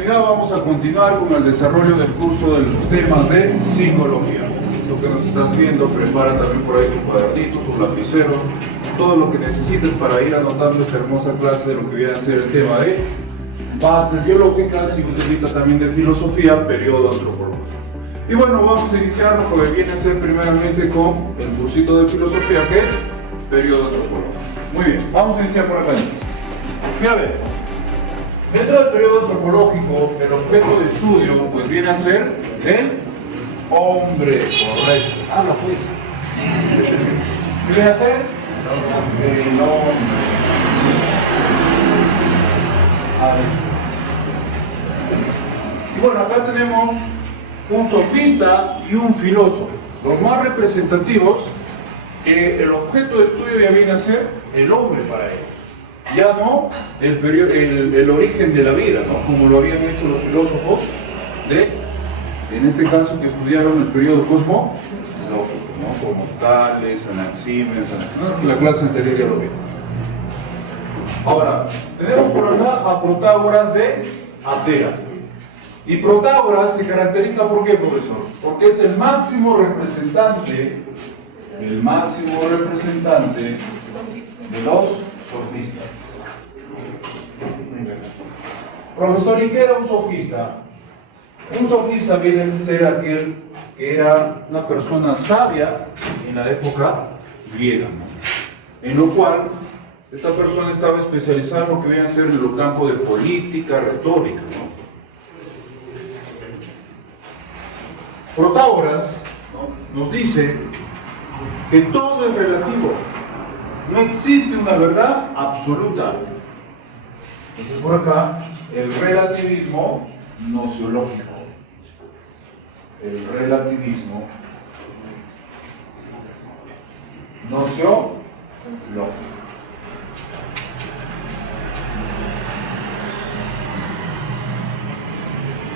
oportunidad vamos a continuar con el desarrollo del curso de los temas de psicología. Lo que nos estás viendo, prepara también por ahí tu cuadernito, tu lapicero, todo lo que necesites para ir anotando esta hermosa clase de lo que viene a ser el tema de bases biológicas y un temita también de filosofía, periodo antropológico. Y bueno, vamos a iniciar lo que viene a ser primeramente con el cursito de filosofía, que es periodo antropológico. Muy bien, vamos a iniciar por acá. Mira, a ver, dentro del periodo antropológico, el objeto de estudio pues viene a ser el hombre, correcto. Habla pues. ¿Qué viene a ser? El hombre. A ver. Y bueno, acá tenemos un sofista y un filósofo. Los más representativos, que el objeto de estudio ya viene a ser el hombre para ellos. Ya no el origen de la vida, ¿no? Como lo habían hecho los filósofos en este caso, que estudiaron el periodo cosmológico, ¿no? Como Tales, Anaxímenes, la clase anterior ya lo vimos. Ahora, tenemos por acá a Protágoras de Abdera. Y Protágoras se caracteriza ¿por qué, profesor? Porque es el máximo representante de los sofistas. Profesor, ¿y qué era un sofista? Un sofista viene a ser aquel que era una persona sabia en la época griega, ¿no? En lo cual esta persona estaba especializada en lo que viene a ser en el campo de política, retórica, ¿no? Protágoras, ¿no?, nos dice que todo es relativo, no existe una verdad absoluta. Entonces por acá, el relativismo gnoseológico. El relativismo gnoseológico.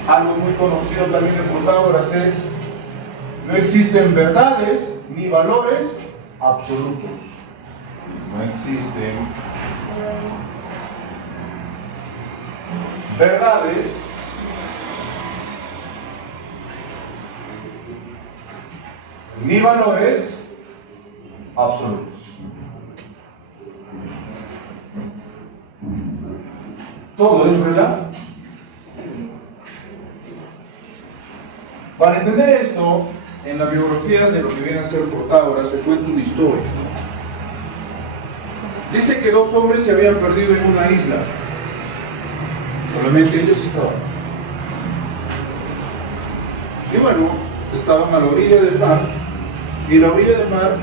Algo muy conocido también de Protágoras es: no existen verdades ni valores absolutos. No existen verdades ni valores absolutos. Todo es relativo. Para entender esto, en la biografía de lo que viene a ser Protágoras se cuenta una historia. Dice que dos hombres se habían perdido en una isla. Solamente ellos estaban. Y bueno, estaban a la orilla del mar, y la orilla del mar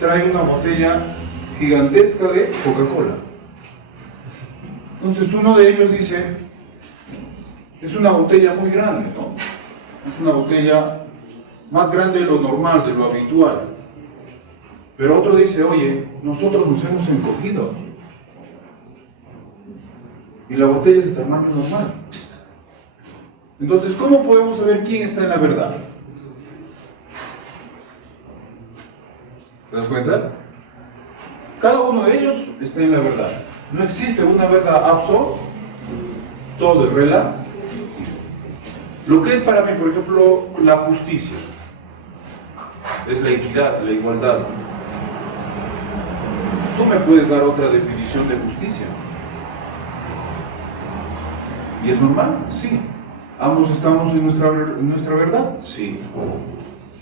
trae una botella gigantesca de Coca-Cola. Entonces uno de ellos dice: es una botella muy grande, ¿no? Es una botella más grande de lo normal, de lo habitual. Pero otro dice: oye, nosotros nos hemos encogido y la botella es de tamaño normal. Entonces, ¿cómo podemos saber quién está en la verdad? ¿Te das cuenta? Cada uno de ellos está en la verdad. No existe una verdad absoluta. Todo es relativo. Lo que es para mí, por ejemplo, la justicia, es la equidad, la igualdad. Tú me puedes dar otra definición de justicia. ¿Y es normal? Sí. ¿Ambos estamos en nuestra verdad? Sí.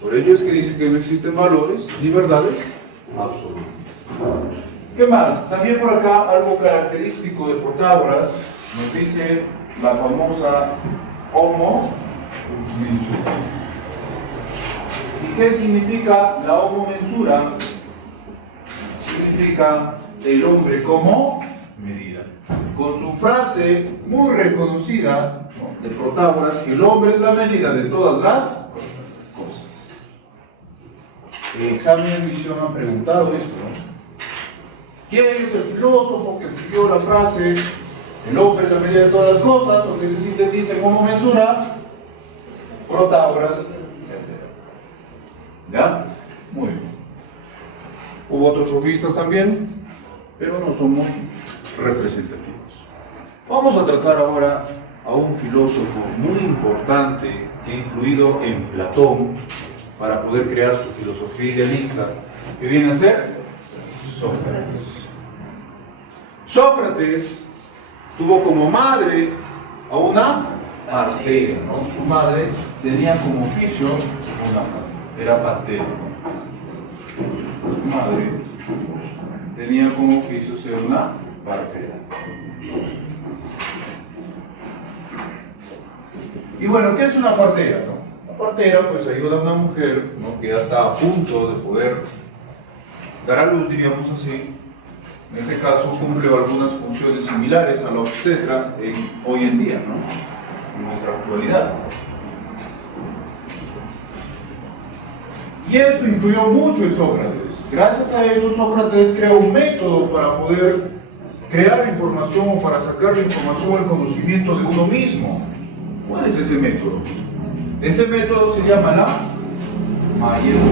Por ello es que dice que no existen valores ni verdades absolutas. ¿Qué más? También por acá algo característico de Protágoras, nos dice la famosa homo mensura. ¿Y qué significa la homo mensura? Significa el hombre como medida. Con su frase muy reconocida, ¿no?, de Protágoras, que el hombre es la medida de todas las cosas. En exámenes de visión han preguntado esto, ¿no? ¿Quién es el filósofo que escribió la frase el hombre es la medida de todas las cosas, o que se sintetiza en homo mensura? Protágoras. ¿Ya? Muy bien. Hubo otros sofistas también, pero no son muy representativos. Vamos a tratar ahora a un filósofo muy importante que ha influido en Platón para poder crear su filosofía idealista, que viene a ser Sócrates. Sócrates tuvo como madre a una partera, ¿no? Su madre tenía como oficio era partera. Su madre tenía como oficio ser una partera. Y bueno, ¿qué es una partera, no? La partera pues ayuda a una mujer, ¿no?, que ya está a punto de poder dar a luz, diríamos así. En este caso cumple algunas funciones similares a la obstetra hoy en día, ¿no?, en nuestra actualidad. Y esto influyó mucho en Sócrates. Gracias a eso Sócrates creó un método para poder crear información o para sacar la información o el conocimiento de uno mismo. ¿Cuál es ese método? Ese método se llama la mayéutica.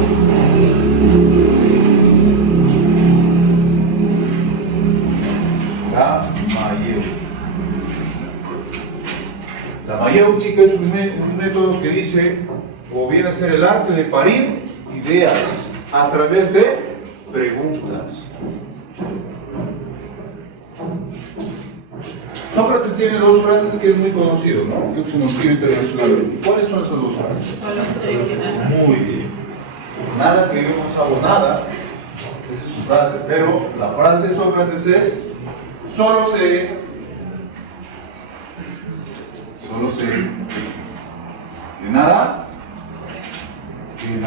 La mayéutica. La mayéutica es un método que dice, o viene a ser el arte de parir ideas a través de preguntas. Sócrates tiene dos frases que es muy conocido, ¿no?, que se nos escribe internacionalmente. ¿Cuáles son esas dos frases? Muy bien. Nada que yo no sabo nada, esa es su frase, pero la frase de Sócrates es: solo sé que nada sé.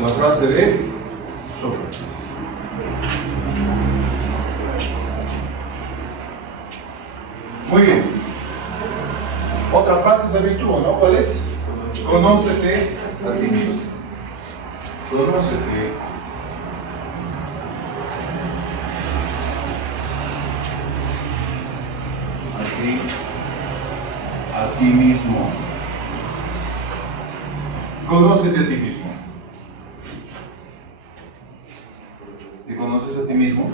La frase de Sócrates. Muy bien. Otra frase también tuvo, ¿no? ¿Cuál es? Conócete a ti mismo. Conócete a ti mismo. Conócete a ti mismo. ¿Te conoces a ti mismo?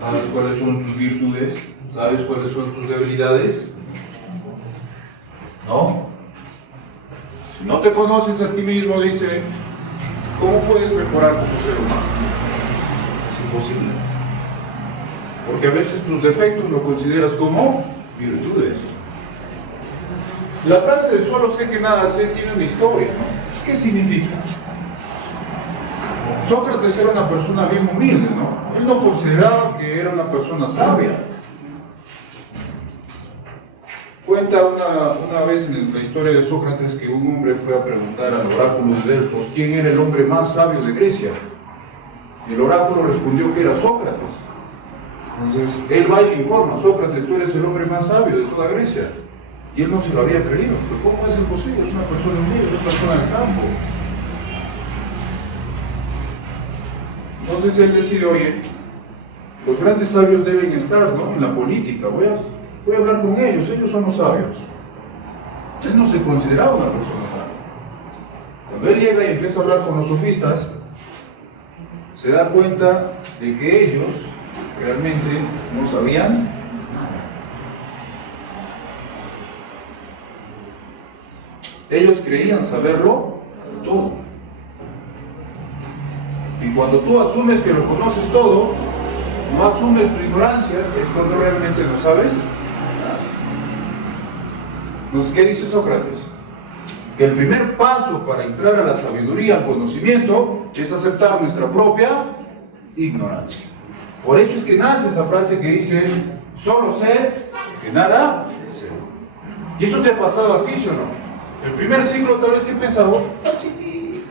¿Sabes cuáles son tus virtudes? ¿Sabes cuáles son tus debilidades? ¿No? Si no te conoces a ti mismo, dice, ¿cómo puedes mejorar como ser humano? Es imposible. Porque a veces tus defectos lo consideras como virtudes. La frase de solo sé que nada sé tiene una historia, ¿no? ¿Qué significa? Sócrates era una persona bien humilde, ¿no? Él no consideraba que era una persona sabia. Cuenta una vez en la historia de Sócrates que un hombre fue a preguntar al oráculo de Delfos quién era el hombre más sabio de Grecia. El oráculo respondió que era Sócrates. Entonces, él va y le informa: Sócrates, tú eres el hombre más sabio de toda Grecia. Y él no se lo había creído. ¿Pero cómo es posible? Es una persona humilde, es una persona del campo. Entonces él decide: oye, los grandes sabios deben estar, ¿no?, en la política. Voy a hablar con ellos son los sabios. Él no se consideraba una persona sabia. Cuando él llega y empieza a hablar con los sofistas, se da cuenta de que ellos realmente no sabían nada. Ellos creían saberlo todo. Y cuando tú asumes que lo conoces todo, no asumes tu ignorancia, es cuando realmente no sabes nada. Entonces, ¿qué dice Sócrates? Que el primer paso para entrar a la sabiduría, al conocimiento, es aceptar nuestra propia ignorancia. Por eso es que nace esa frase que dice: solo sé que nada sé. ¿Y eso te ha pasado a ti, sí o no? El primer ciclo tal vez que he pensado, así,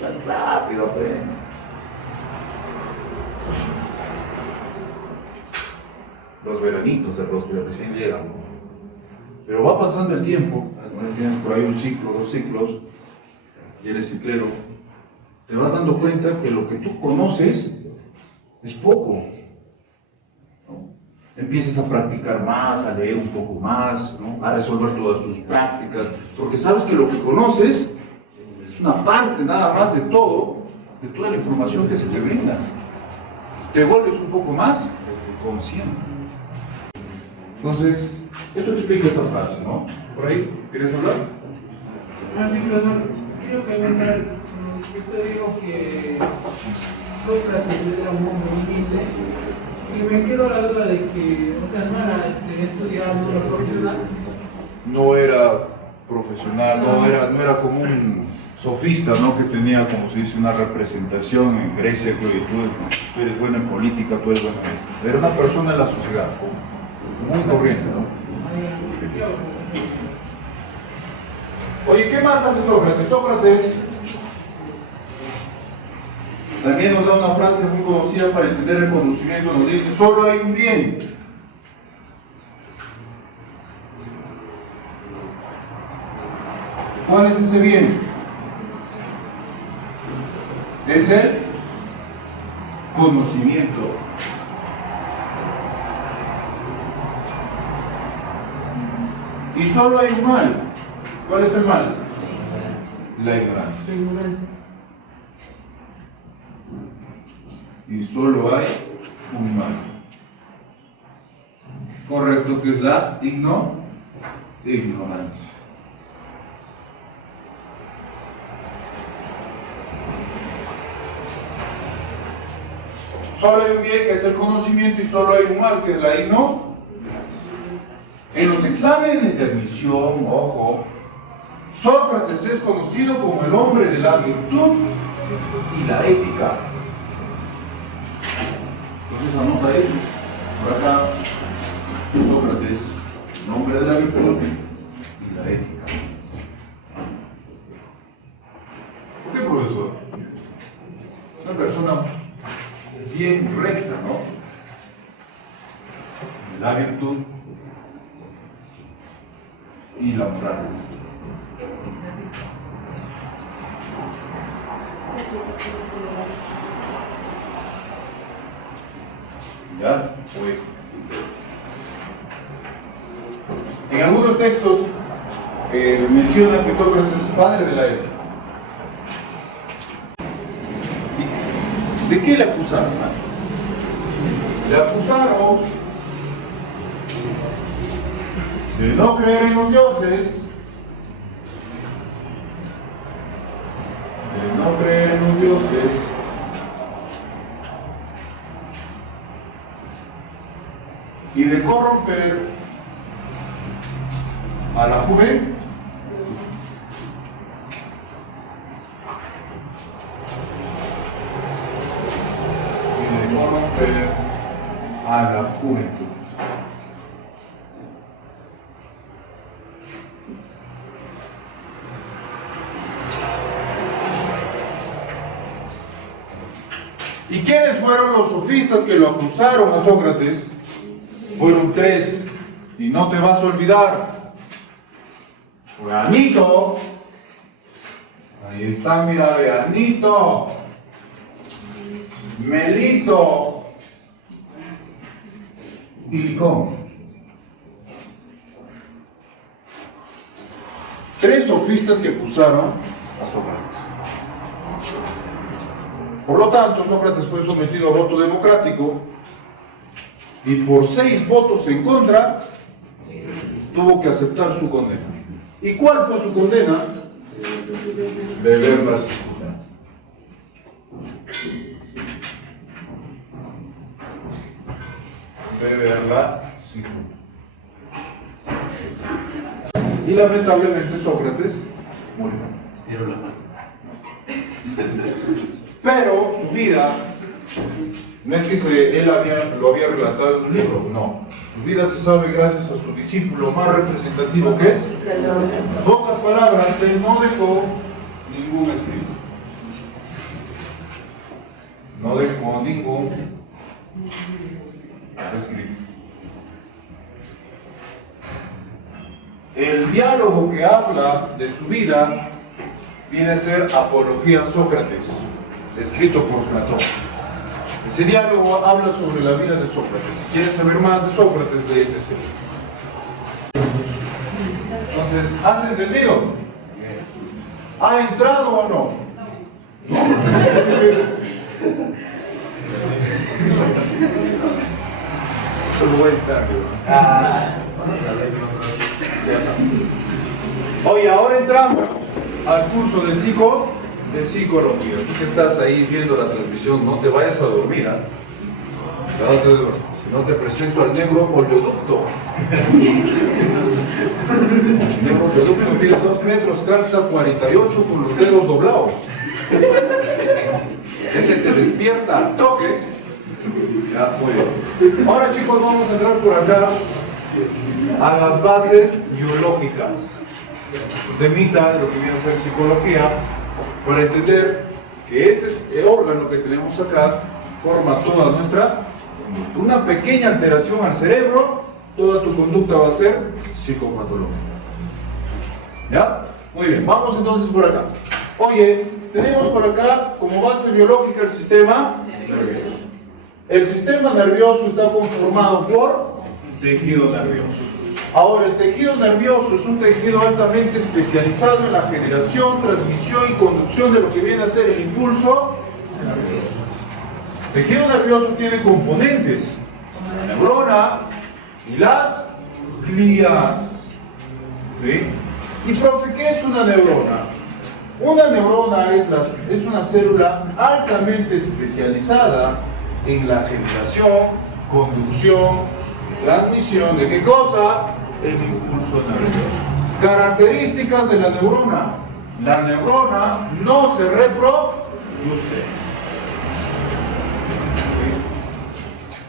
tan rápido, pues. Los veranitos de los que recién llegan. Pero va pasando el tiempo, tienes por ahí un ciclo, 2 ciclos, y eres ciclero, te vas dando cuenta que lo que tú conoces es poco, ¿no? Empiezas a practicar más, a leer un poco más, ¿no?, a resolver todas tus prácticas, porque sabes que lo que conoces es una parte nada más de todo de toda la información que se te brinda. Te vuelves un poco más consciente. Entonces, esto explica esta frase, ¿no? ¿Por ahí? ¿Quieres hablar? Sí, profesor. Quiero preguntar, usted dijo que Sócrates era un hombre humilde, y me quedó la duda de que, o sea, no era estudiado, no era profesional. No era profesional, no era como un sofista, ¿no? Que tenía, como se dice, una representación en Grecia, que tú eres bueno en política, tú eres bueno en esto. Era una persona en la sociedad, muy corriente, ¿no? Oye, ¿qué más hace Sócrates? Sócrates también nos da una frase muy conocida para entender el conocimiento, nos dice, solo hay un bien. ¿Cuál es ese bien? Es el conocimiento. Y solo hay un mal. ¿Cuál es el mal? La ignorancia. Y solo hay un mal. Correcto, que es la ignorancia. Solo hay un bien, que es el conocimiento, y solo hay un mal, que es la ignorancia. En los exámenes de admisión, ojo, Sócrates es conocido como el hombre de la virtud y la ética. Entonces anota eso. Por acá, Sócrates, el hombre de la virtud y la ética. ¿Por qué, profesor? Una persona bien recta, ¿no? La virtud y la moral. ¿Ya? Oye. En algunos textos menciona que Sócrates es padre de la ética. ¿De qué le acusaron? Le acusaron de no creer en los dioses, y de corromper a la juventud. A la juventud. ¿Y quiénes fueron los sofistas que lo acusaron a Sócrates? Fueron tres, y no te vas a olvidar. Fue Anito, ahí está, mira, de Anito, Melito y Licón. Tres sofistas que acusaron a Sócrates. Por lo tanto, Sócrates fue sometido a voto democrático y por 6 votos en contra tuvo que aceptar su condena. ¿Y cuál fue su condena? Beber la cicuta. Beber la cicuta. Y lamentablemente Sócrates murió. Pero su vida, no es que él lo había relatado en un libro, no. Su vida se sabe gracias a su discípulo más representativo, que es, en pocas palabras, él no dejó ningún escrito. No dejó ningún escrito. El diálogo que habla de su vida viene a ser Apología a Sócrates, escrito por Platón. Ese diálogo habla sobre la vida de Sócrates. Si quieres saber más de Sócrates, léete ese libro. Entonces, ¿has entendido? ¿Ha entrado o no? Solo voy a estar, ya está. Oye, ahora entramos al curso de psicología. Tú que estás ahí viendo la transmisión, no te vayas a dormir, ¿ah? Si no te presento al neurooleoducto. El neurooleoducto mide 2 metros, calza 48 con los dedos doblados. Ese te despierta al toque. Ya, muy bien. Ahora, chicos, vamos a entrar por acá a las bases biológicas de mitad de lo que viene a ser psicología, para entender que este órgano que tenemos acá forma toda nuestra conducta. Una pequeña alteración al cerebro, toda tu conducta va a ser psicopatológica. ¿Ya? Muy bien, vamos entonces por acá. Oye, tenemos por acá como base biológica el sistema nervioso. El sistema nervioso está conformado por tejido nervioso. Ahora, el tejido nervioso es un tejido altamente especializado en la generación, transmisión y conducción de lo que viene a ser el impulso nervioso. El tejido nervioso tiene componentes, la neurona y las glías. ¿Sí? Y profe, ¿qué es una neurona? Una neurona es una célula altamente especializada en la generación, conducción, transmisión de ¿qué cosa? El impulso nervioso. Características de la neurona. La neurona no se reproduce. ¿Sí?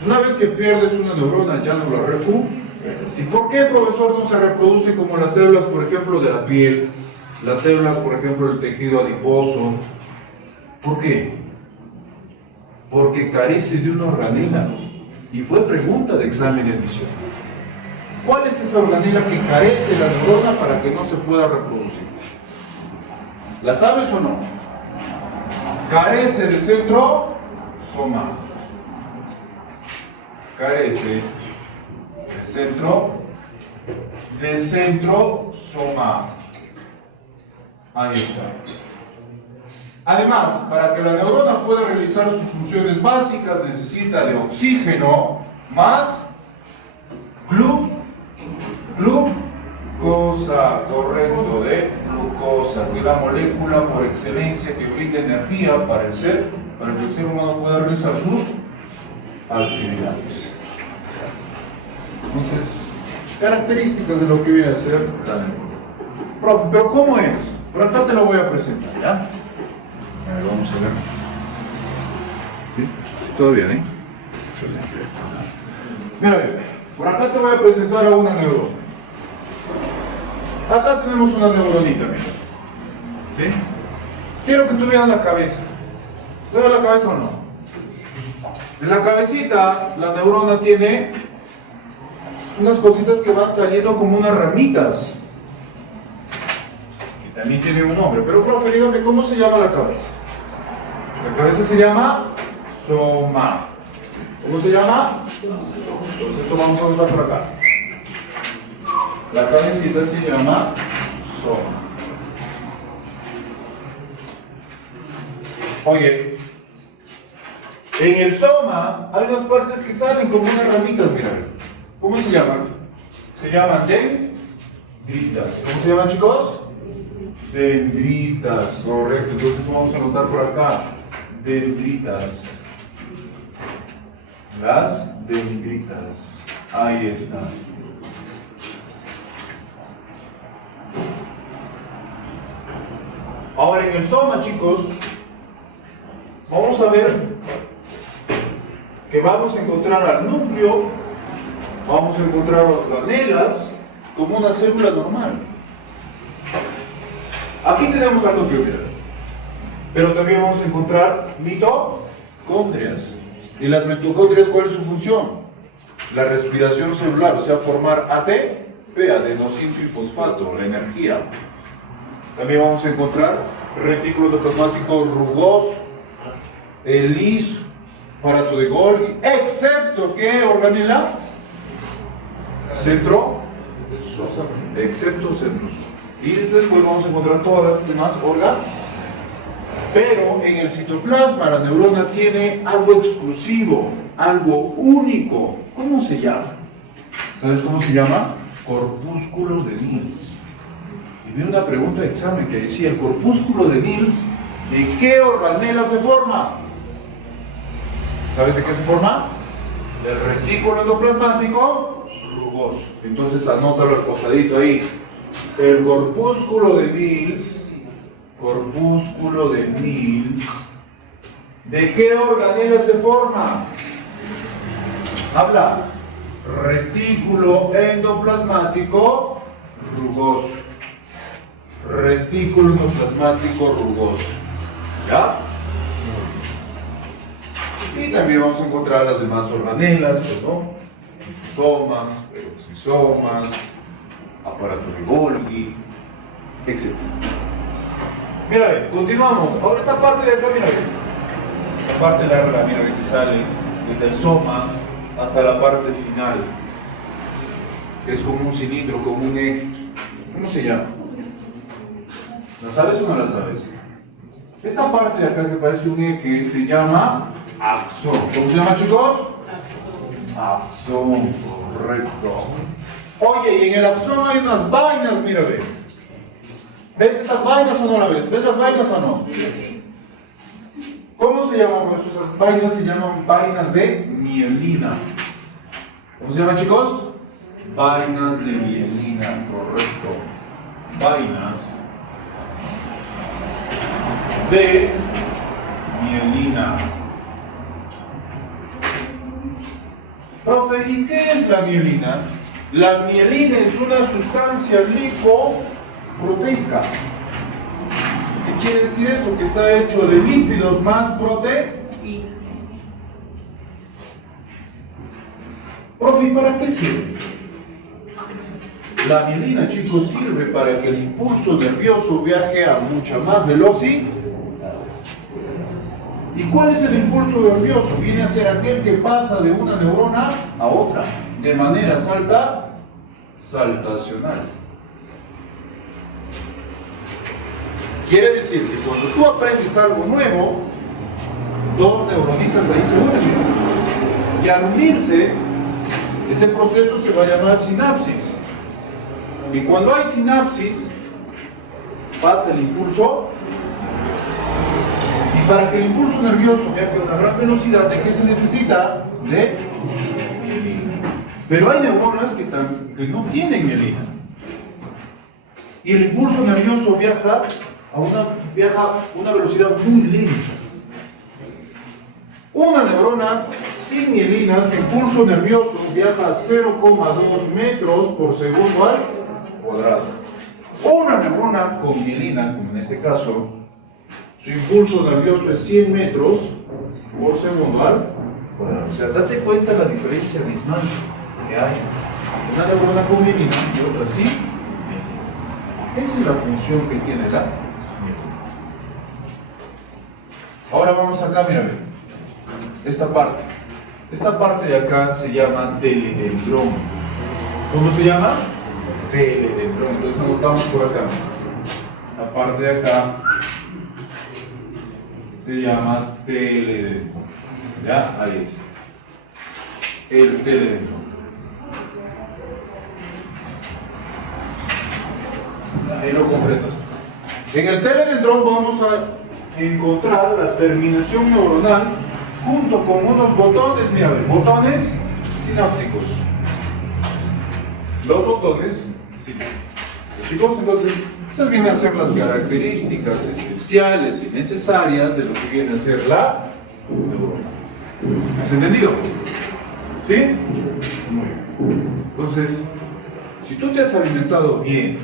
Una vez que pierdes una neurona ya no la reproduces. ¿Y por qué, profesor, no se reproduce como las células, por ejemplo, de la piel? Las células, por ejemplo, del tejido adiposo. ¿Por qué? Porque carece de una organela. Y fue pregunta de examen de admisión. ¿Cuál es esa organela que carece la neurona para que no se pueda reproducir? ¿La sabes o no? Carece del centrosoma. Carece del centrosoma. Ahí está. Además, para que la neurona pueda realizar sus funciones básicas, necesita de oxígeno más glucosa, correcto, de glucosa, que es la molécula por excelencia que brinda energía para que el ser humano pueda realizar sus actividades. Entonces, características de lo que viene a ser la neurona. Profe, ¿pero cómo es? Por acá te lo voy a presentar, ¿ya? A ver, vamos a ver. ¿Sí? ¿Todo bien, eh? Excelente. Mira bien, por acá te voy a presentar a una neurona. Acá tenemos una neuronita, mira. ¿Sí? Quiero que tú veas la cabeza. ¿Ves la cabeza o no? En la cabecita, la neurona tiene unas cositas que van saliendo como unas ramitas. Y también tiene un nombre. Pero, profe, dígame, ¿cómo se llama la cabeza? La cabeza se llama soma. ¿Cómo se llama? Entonces esto vamos a buscar por acá. La cabecita se llama soma. Oye, en el soma hay unas partes que salen como unas ramitas, mira. ¿Cómo se llaman? Se llaman dendritas. ¿Cómo se llaman, chicos? Dendritas, correcto. Entonces vamos a anotar por acá. Dendritas. Las dendritas. Ahí está. Ahora en el soma, chicos, vamos a ver que vamos a encontrar al núcleo, vamos a encontrar organelas como una célula normal. Aquí tenemos al núcleo, mira. Pero también vamos a encontrar mitocondrias. ¿Y las mitocondrias cuál es su función? La respiración celular, o sea, formar ATP, adenosín trifosfato, la energía. También vamos a encontrar retículo endoplasmático rugoso, el liso, aparato de Golgi, excepto ¿qué organela? Centro, excepto centros. Y después vamos a encontrar todas las demás Pero en el citoplasma la neurona tiene algo exclusivo, algo único. ¿Cómo se llama? ¿Sabes cómo se llama? Corpúsculos de Nils. Y vi una pregunta de examen que decía, ¿el corpúsculo de Nils de qué organela se forma? ¿Sabes de qué se forma? Del retículo endoplasmático rugoso. Entonces anótalo al costadito ahí. El corpúsculo de Nils, ¿de qué organela se forma? Habla. Retículo endoplasmático rugoso. Retículo endoplasmático rugoso. ¿Ya? Y también vamos a encontrar las demás organelas, ¿no? Lisosomas, peroxisomas, aparato de Golgi, etc. Mira, bien, continuamos. Ahora esta parte de acá, mira bien. La parte larga, mira bien, que sale desde el soma hasta la parte final, que es como un cilindro, como un eje. ¿Cómo se llama? ¿La sabes o no la sabes? Esta parte de acá que parece un eje se llama axón. ¿Cómo se llama, chicos? Axón, correcto. Oye, y en el axón hay unas vainas, mira, ve. ¿Ves estas vainas o no la ves? ¿Ves las vainas o no? ¿Cómo se llaman? Pues esas vainas se llaman vainas de mielina. ¿Cómo se llaman, chicos? Vainas de mielina, correcto. Vainas de mielina. Profe, ¿y qué es la mielina? La mielina es una sustancia lipoproteica. ¿Qué quiere decir eso? Que está hecho de lípidos más proteínas. Profe, ¿y para qué sirve? La mielina, chicos, sirve para que el impulso nervioso viaje a mucha más velocidad. ¿Y cuál es el impulso nervioso? Viene a ser aquel que pasa de una neurona a otra, de manera saltacional. Quiere decir que cuando tú aprendes algo nuevo, dos neuronitas ahí se unen. Y al unirse, ese proceso se va a llamar sinapsis. Y cuando hay sinapsis, pasa el impulso. Y para que el impulso nervioso viaje a una gran velocidad, ¿de qué se necesita? De mielina. Pero hay neuronas que no tienen mielina. Y el impulso nervioso viaja a una velocidad muy lenta. Una neurona sin mielina, su impulso nervioso viaja a 0,2 metros por segundo al cuadrado. Una neurona con mielina, como en este caso, su impulso nervioso es 100 metros por segundo al cuadrado. O sea, date cuenta la diferencia abismal que hay. Una neurona con mielina y otra sin mielina. Esa es la función que tiene la mielina. Ahora vamos acá, mira, esta parte. Esta parte de acá se llama teledendrón. ¿Cómo se llama? Teledendrón. Entonces anotamos por acá. La parte de acá se llama teledendrón. ¿Ya? Ahí está. El teledendrón. Ahí lo completas. En el teledendrón vamos a encontrar la terminación neuronal junto con unos botones, mira, botones sinápticos. Los botones sinápticos. Chicos, entonces, esas vienen a ser las características esenciales y necesarias de lo que viene a ser la neurona. ¿Has entendido? ¿Sí? Muy bien. Entonces, si tú te has alimentado bien,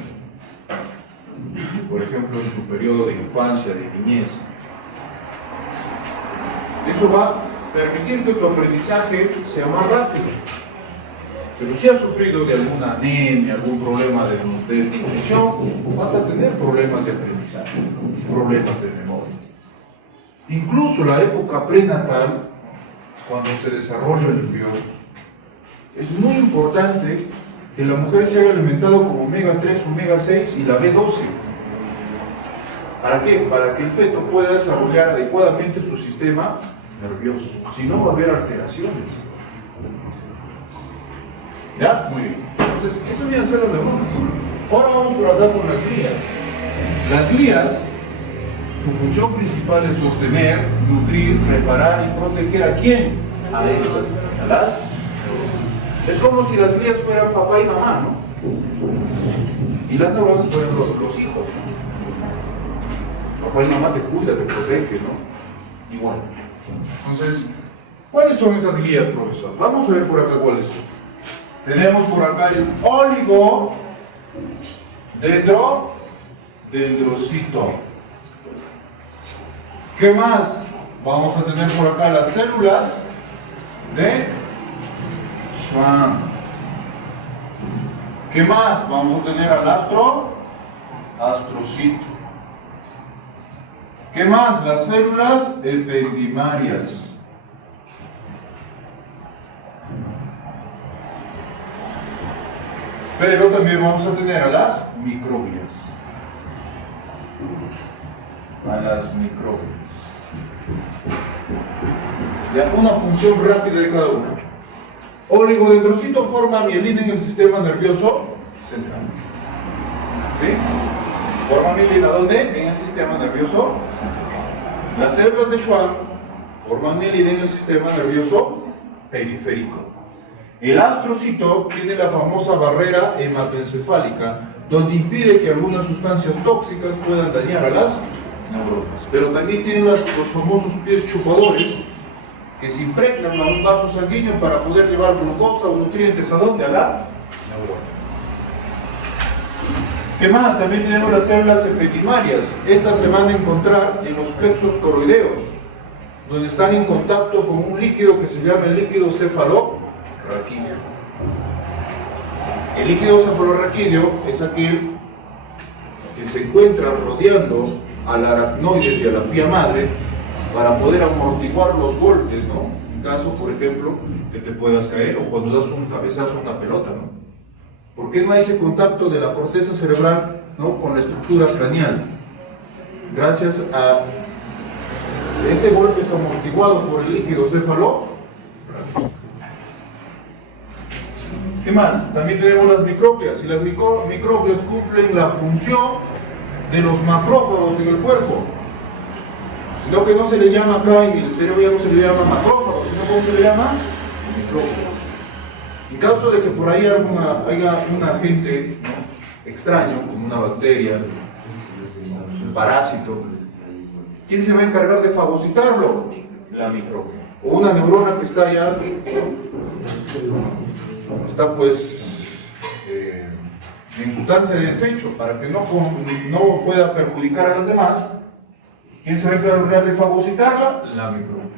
por ejemplo, en tu periodo de infancia, de niñez, eso va a permitir que tu aprendizaje sea más rápido. Pero si has sufrido de alguna anemia, algún problema de desnutrición, vas a tener problemas de aprendizaje, problemas de memoria. Incluso la época prenatal, cuando se desarrolla el embrión, es muy importante que la mujer se haya alimentado con omega 3, omega 6 y la B12. ¿Para qué? Para que el feto pueda desarrollar adecuadamente su sistema nervioso. Si no, va a haber alteraciones. ¿Ya? Muy bien. Entonces, eso viene a ser las neuronas. Ahora vamos por acá con las glías. Las glías, su función principal es sostener, nutrir, reparar y proteger ¿a quién? A estas, a las neuronas. Es como si las glías fueran papá y mamá, ¿no? Y las neuronas fueran los hijos. Papá y mamá te cuida, te protege, ¿no? Igual. Entonces, ¿cuáles son esas glías, profesor? Vamos a ver por acá cuáles son. Tenemos por acá el oligo, dendrocito. ¿Qué más? Vamos a tener por acá las células de Schwann. ¿Qué más? Vamos a tener al astrocito. ¿Qué más? Las células ependimarias. Pero también vamos a tener a las microglias. Ya, una función rápida de cada una. Oligodendrocito forma mielina en el sistema nervioso central. ¿Sí? Forma mielina ¿dónde? En el sistema nervioso central. Las células de Schwann forman mielina en el sistema nervioso periférico. El astrocito tiene la famosa barrera hematoencefálica, donde impide que algunas sustancias tóxicas puedan dañar a las neuronas. Pero también tiene los famosos pies chupadores, que se impregnan a un vaso sanguíneo para poder llevar glucosa o nutrientes ¿a dónde? A la neurona. ¿Qué más? También tenemos las células ependimarias. Estas se van a encontrar en los plexos coroideos, donde están en contacto con un líquido que se llama el líquido cefalorraquídeo. El líquido cefalorraquídeo es aquel que se encuentra rodeando al aracnoides y a la pía madre para poder amortiguar los golpes, ¿no? En caso, por ejemplo, que te puedas caer o cuando das un cabezazo a una pelota, ¿no? ¿Por qué no hay ese contacto de la corteza cerebral, ¿no? Con la estructura craneal? Gracias a ese golpe es amortiguado por el líquido cefalorraquídeo. ¿Qué más? También tenemos las microglias, y las microglias cumplen la función de los macrófagos en el cuerpo. Sino que no se le llama acá en el cerebro, ya no se le llama macrófagos, sino ¿cómo se le llama? Microglias. En caso de que por ahí haya un agente, ¿no? extraño, como una bacteria, un parásito, ¿quién se va a encargar de fagocitarlo? La microglia. O una neurona que está ya, está pues en sustancia de desecho, para que no pueda perjudicar a las demás. ¿Quién se va a encargar de fagocitarla? La microglia.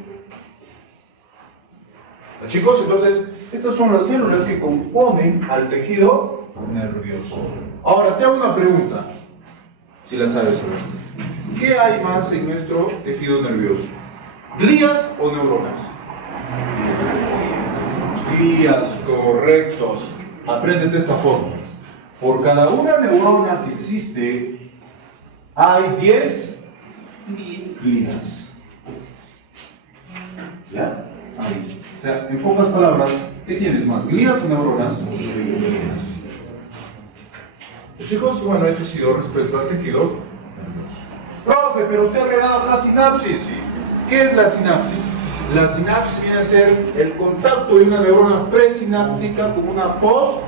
Chicos, entonces, estas son las células que componen al tejido nervioso. Ahora, te hago una pregunta, si la sabes. ¿Qué hay más en nuestro tejido nervioso? ¿Glías o neuronas? Glías, correctos. Apréndete esta fórmula. Por cada una neurona que existe, hay 10 glías. ¿Ya? Ahí está. O sea, en pocas palabras, ¿qué tienes más? ¿Glías o neuronas? Glías. Chicos, bueno, eso ha sido respecto al tejido nervioso. Profe, pero usted ha agregado acá sinapsis. ¿Sí? ¿Qué es la sinapsis? La sinapsis viene a ser el contacto de una neurona presináptica con una post,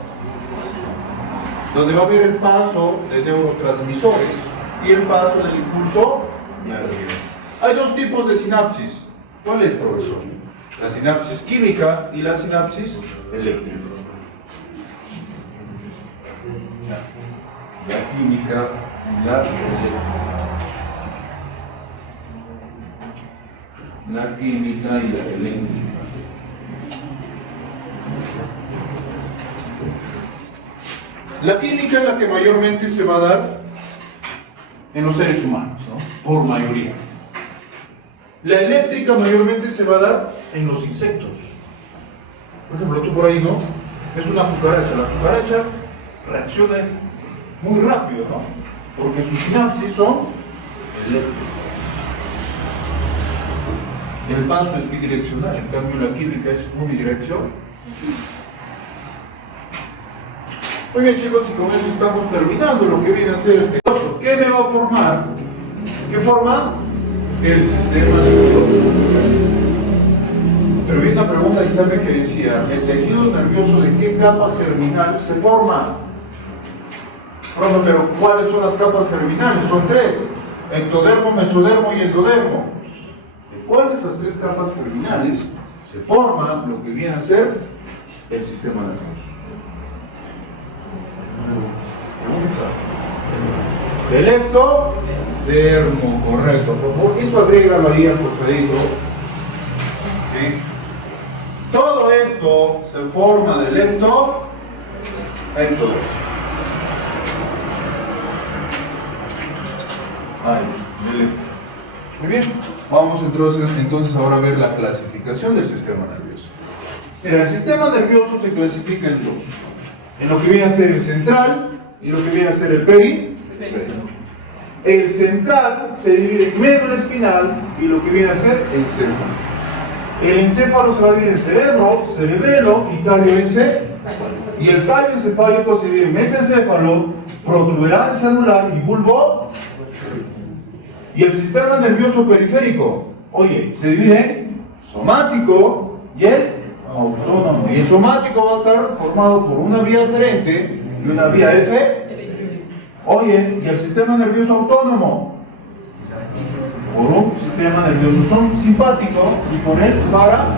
donde va a haber el paso de neurotransmisores y el paso del impulso nervioso. Hay dos tipos de sinapsis. ¿Cuál es, profesor? La sinapsis química y la sinapsis eléctrica. La química y la eléctrica. La química y la eléctrica. La química es la que mayormente se va a dar en los seres humanos, ¿no? Por mayoría. La eléctrica mayormente se va a dar en los insectos. Por ejemplo, tú por ahí, ¿no? Es una cucaracha. La cucaracha reacciona muy rápido, ¿no? Porque sus sinapsis son eléctricas. El paso es bidireccional, en cambio la química es unidireccional. Muy bien, chicos, y con eso estamos terminando lo que viene a ser el tejido. ¿Qué me va a formar? ¿Qué forma? El sistema nervioso. Pero viene una pregunta de examen que decía, ¿el tejido nervioso de qué capa germinal se forma? Profe, pero ¿cuáles son las capas germinales? Son tres: ectodermo, mesodermo y endodermo. ¿De cuál de esas tres capas germinales se forma lo que viene a ser el sistema nervioso? Del ectodermo, correcto. Por favor, eso agrégalo ahí al costadito. ¿Sí? Todo esto se forma del ectodermo. Ahí, muy bien. Vamos entonces ahora a ver la clasificación del sistema nervioso. Mira, el sistema nervioso se clasifica en dos: en lo que viene a ser el central y lo que viene a ser el periférico. El central se divide en médula espinal y lo que viene a ser el encéfalo. El encéfalo se va a dividir en cerebro, cerebelo y tallo encefálico. Y el tallo encefálico se divide en mesencéfalo, protuberancia anular y bulbo. Y el sistema nervioso periférico, oye, se divide en somático y el autónomo. Y el somático va a estar formado por una vía eferente y una vía F. Oye, y el sistema nervioso autónomo, por un sistema nervioso simpático y por el para.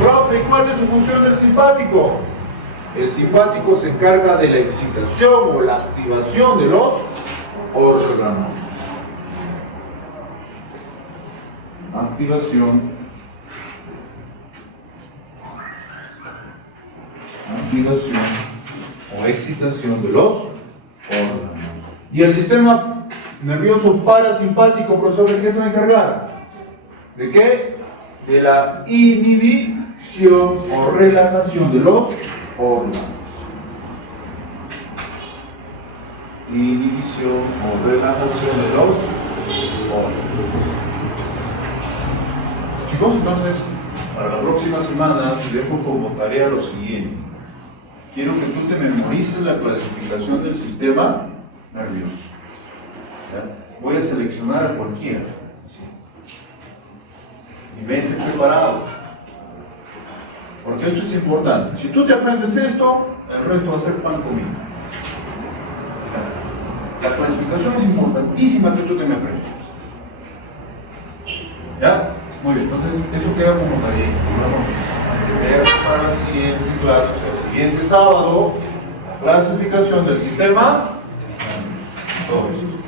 Profe, ¿cuál es su función del simpático? El simpático se encarga de la excitación o la activación de los órganos. Activación o excitación de los órganos. Y el sistema nervioso parasimpático, profesor, ¿de qué se va a encargar? ¿De qué? De la inhibición o relajación de los órganos. Inhibición o relajación de los órganos. Chicos, entonces, para la próxima semana te dejo como tarea lo siguiente. Quiero que tú te memorices la clasificación del sistema nervioso. ¿Ya? Voy a seleccionar a cualquiera. ¿Sí? Y vente preparado. Porque esto es importante. Si tú te aprendes esto, el resto va a ser pan comido. La clasificación es importantísima que tú te me aprendas. ¿Ya? Muy bien, entonces eso queda como tarea. Para la siguiente clase, o sea, el siguiente sábado, clasificación del sistema. Todo esto.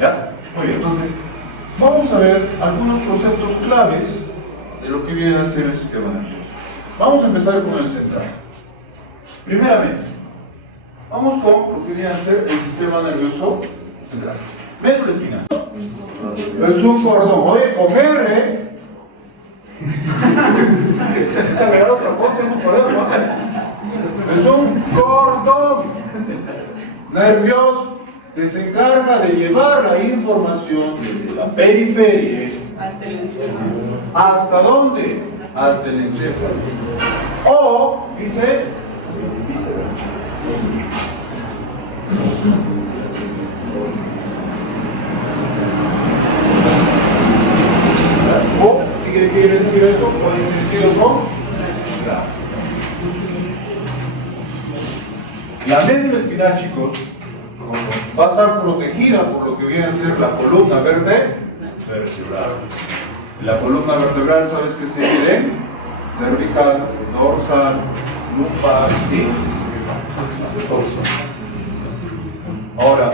¿Ya? Muy bien, entonces vamos a ver algunos conceptos claves de lo que viene a ser el sistema nervioso. Vamos a empezar con el central. Primeramente, vamos con lo que viene a ser el sistema nervioso central. Médula espinal. Es un cordón. Oye, comer, ¿eh? Se me da otra cosa, no podemos. Es un cordón nervioso que se encarga de llevar la información desde la periferia hasta el encéfalo. ¿Hasta dónde? Hasta el encéfalo. O, dice, viceversa. O, ¿qué quiere decir eso? O en sentido con la médula espinal, chicos, va a estar protegida por lo que viene a ser la columna vertebral. La columna vertebral, ¿sabes qué se divide en cervical, dorsal, lumbar y dorsal? Ahora,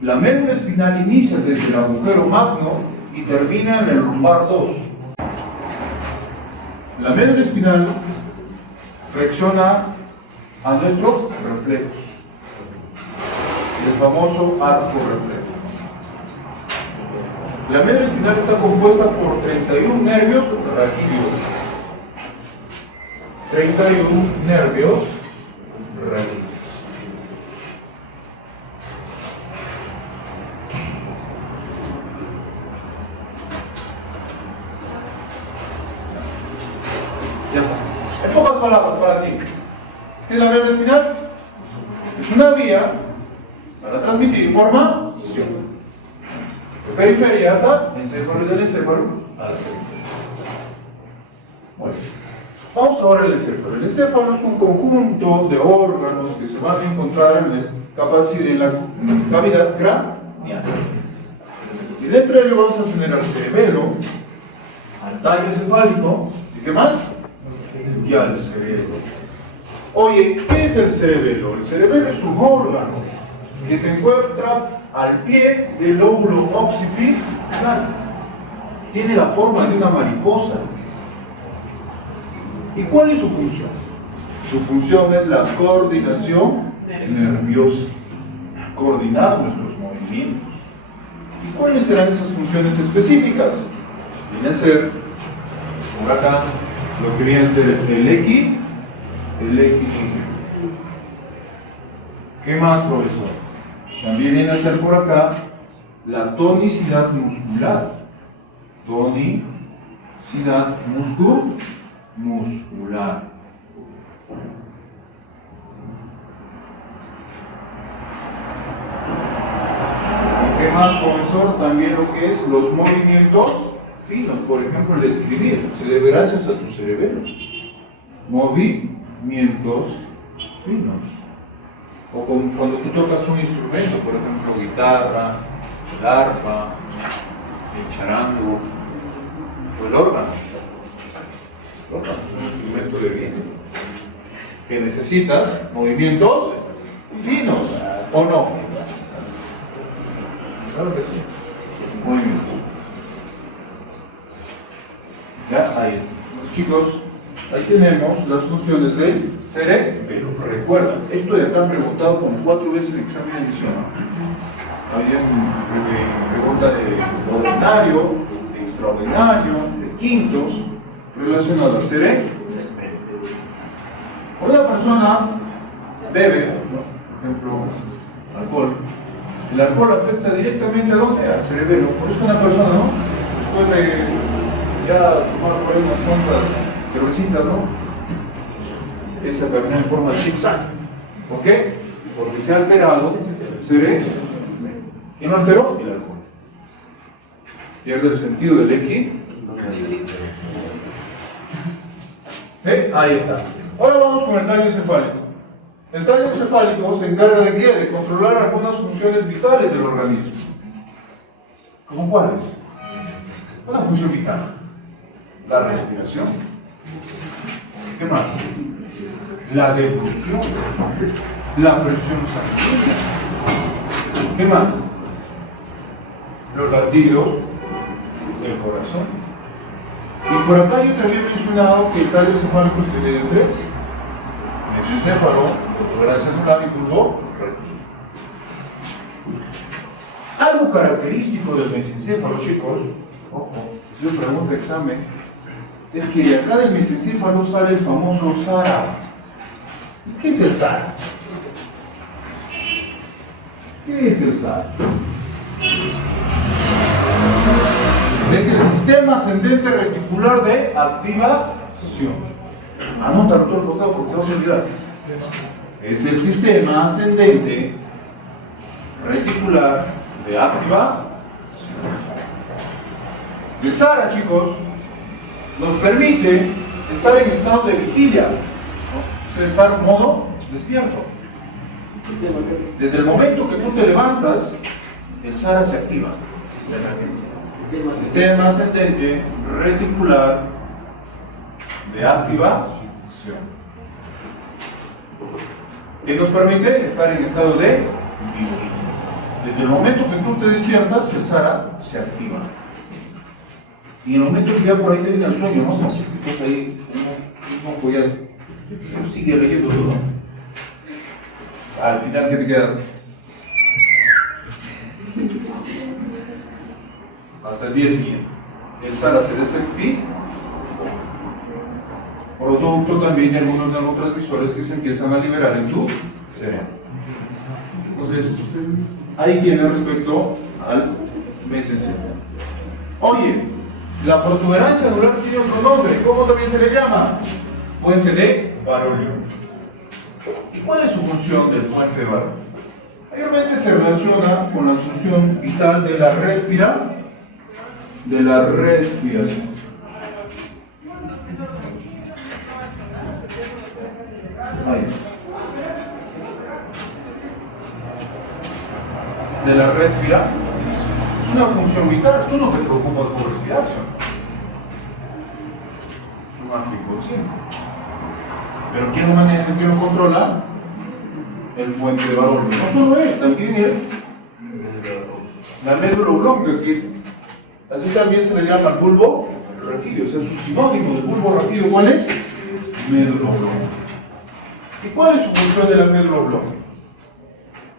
la médula espinal inicia desde el agujero magno y termina en el lumbar 2. La médula espinal reacciona a nuestros reflejos, el famoso arco reflejo. La médula espinal está compuesta por 31 nervios raquídeos. 31 nervios raquídeos. ¿Qué es la médula espinal? Es una vía para transmitir información. De periferia hasta el encéfalo y del encéfalo a la periferia. Bueno, vamos ahora al encéfalo. El encéfalo es un conjunto de órganos que se van a encontrar en la cavidad craneal. Y dentro de ello vamos a tener al cerebelo, al tallo encefálico, ¿y qué más? Y al cerebro. Oye, ¿qué es el cerebelo? El cerebelo es un órgano que se encuentra al pie del lóbulo occipital. Tiene la forma de una mariposa. ¿Y cuál es su función? Su función es la coordinación nerviosa, coordinar nuestros movimientos. ¿Y cuáles serán esas funciones específicas? Viene a ser, por acá, lo que viene a ser el equilibrio. ¿Qué más, profesor? También viene a ser por acá la tonicidad muscular. Tonicidad muscular. ¿Y qué más, profesor? También lo que es los movimientos finos. Por ejemplo, el escribir se debe gracias a tu cerebelo. Movimientos finos. O cuando tú tocas un instrumento, por ejemplo, guitarra, el arpa, el charango o el órgano. El órgano es un instrumento de viento que necesitas movimientos finos, ¿o no? Claro que sí. Movimientos. Ya, ahí está. Chicos, ahí tenemos las funciones del cerebelo. Recuerda, esto de acá preguntado como 4 veces en el examen de admisión. Había pregunta de ordinario, de extraordinario, de quintos, relacionado al cerebro. Cuando una persona bebe, por ejemplo, alcohol, el alcohol afecta directamente ¿a dónde? Al cerebelo. Por eso una persona, ¿no? Después de ya tomar por ahí unas cuantas cervecitas, ¿no? Esa camina en forma de zigzag. ¿Por qué? Porque se ha alterado el cerebro. ¿Quién lo alteró? El alcohol. Pierde el sentido del equilibrio. Ahí está. Ahora vamos con el tallo encefálico. El tallo encefálico se encarga de qué? De controlar algunas funciones vitales del organismo. ¿Cómo cuáles? Una función vital. La respiración. ¿Qué más? La devolución. La presión sanguínea. ¿Qué más? Los latidos del corazón. Y por acá yo también he mencionado que el tallo encefálico se divide en 3. Mesencéfalo, protuberancia celular y bulbo retil. Algo característico del mesencéfalo, chicos, ojo, si yo pregunto examen, es que de acá del mesencéfalo sale el famoso SARA. ¿Qué es el SARA? ¿Qué es el SARA? Es el sistema ascendente reticular de activación. Anótalo todo al costado porque se va a olvidar. Es el sistema ascendente reticular de activación. El SARA, chicos, nos permite estar en estado de vigilia, ¿no? O sea, estar en modo despierto. Desde el momento que tú te levantas, el SARA se activa. Sistema ascendente reticular de activación, que nos permite estar en estado de vigilia. Desde el momento que tú te despiertas, el SARA se activa. Y en el momento que ya por ahí te viene el sueño, ¿no? Estás ahí, no, ya sigue leyendo todo. Al final, ¿qué te quedas? Hasta el día siguiente. El SARA se desactiva. Producto también de algunos neurotransmisores que se empiezan a liberar en tu cerebro. Entonces, ahí tiene respecto al mesencéfalo. Oye, la protuberancia anular tiene otro nombre. ¿Cómo también se le llama? Puente de Barolio. ¿Y cuál es su función del puente de barra? Mayormente se relaciona con la función vital de la respiración. Ahí está. De la respiración. Es una función vital. Tú no te preocupas por respiración. Es un acto inconsciente. Pero ¿quién lo maneja? ¿Quién lo controla? El puente de valor. No solo él, también él. La médula oblonga, que así también se le llama el bulbo raquídeo. O sea, su sinónimo del bulbo raquídeo, ¿cuál es? Médula oblonga. ¿Y cuál es su función de la médula oblonga?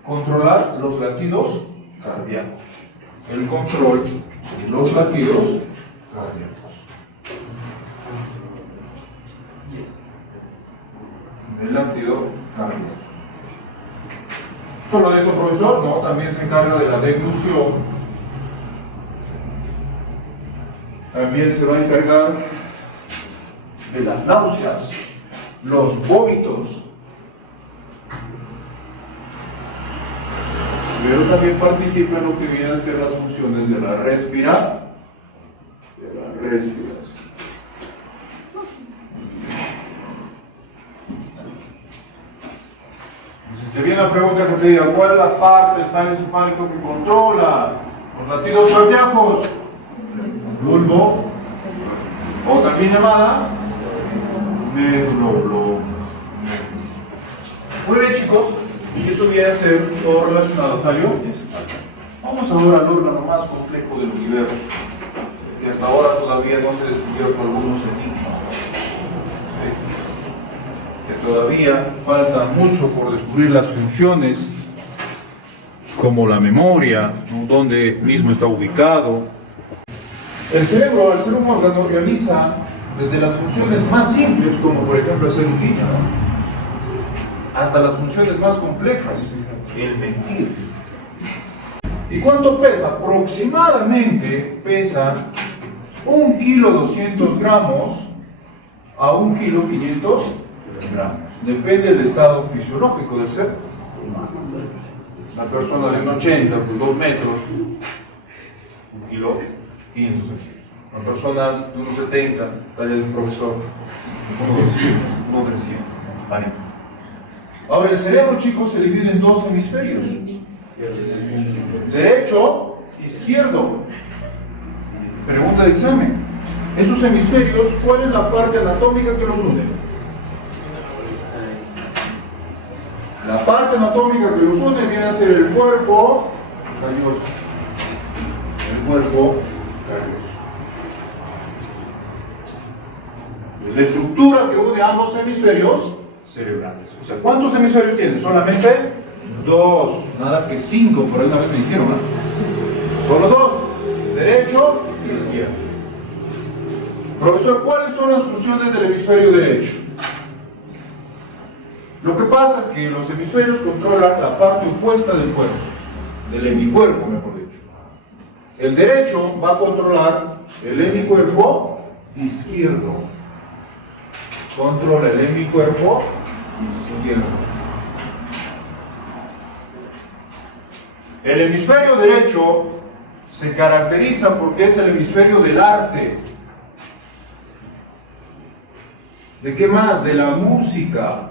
Controlar los latidos cardíacos. El control de los latidos cardíacos. El latido cardíaco. ¿Solo de eso, profesor? No, también se encarga de la deglución. También se va a encargar de las náuseas, los vómitos. Pero también participa en lo que vienen a ser las funciones de la respiración. Si te viene la pregunta que te diga, ¿cuál es la parte del tallo encefálico que controla los latidos cardíacos? Bulbo, o también llamada médula oblonga. Muy bien, chicos, y eso viene a ser todo relacionado al tallo encefálico. Vamos ahora al órgano más complejo del universo, que hasta ahora todavía no se ha descubierto algunos enigmas. Que todavía falta mucho por descubrir las funciones, como la memoria, ¿no? Dónde mismo está ubicado. El cerebro, al ser un órgano, realiza desde las funciones más simples, como por ejemplo hacer un niño, ¿no? Hasta las funciones más complejas, el mentir. ¿Y cuánto pesa? Aproximadamente pesa 1 kilo 200 gramos a 1 kilo 500 gramos. Depende del estado fisiológico del ser humano. La persona de un 80, pues 2 metros, 1 kilo 500 gramos. Las personas de unos 70, talla del profesor, 1 300. Vale. Ahora, el cerebro, chicos, se divide en 2 hemisferios: derecho, izquierdo. Pregunta de examen: esos hemisferios, ¿cuál es la parte anatómica que los une? La parte anatómica que los une viene a ser el cuerpo calloso. El cuerpo calloso. La estructura que une ambos hemisferios cerebrales. O sea, ¿cuántos hemisferios tiene? Solamente 2. Nada que 5, por ahí una vez me dijeron, ¿no? Solo 2. Derecho y izquierdo. Profesor, ¿cuáles son las funciones del hemisferio derecho? Lo que pasa es que los hemisferios controlan la parte opuesta del cuerpo, del hemicuerpo, mejor dicho. El derecho va a controlar el hemicuerpo izquierdo. Controla el hemicuerpo izquierdo. El hemisferio derecho se caracteriza porque es el hemisferio del arte. ¿De qué más? De la música.